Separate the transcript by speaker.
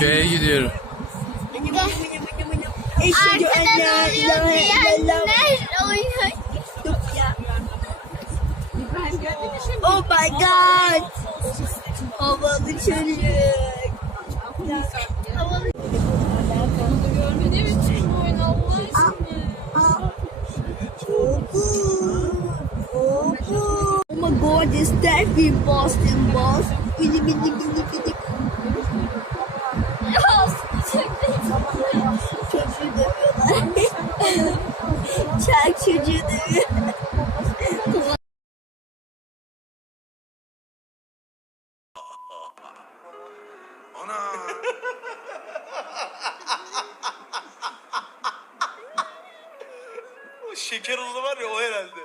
Speaker 1: Köye gidiyorum.
Speaker 2: Arkadan oluyor diyenler oynuyor.
Speaker 3: Oh my god. Havalı çocuk.
Speaker 2: Havalı.
Speaker 3: Oh my god, is that in Boston, boss? Bili bili bili bili. Çocuğu dövüyorlar. Çak çocuğu dövüyor.
Speaker 4: Şeker olanı var ya o herhalde.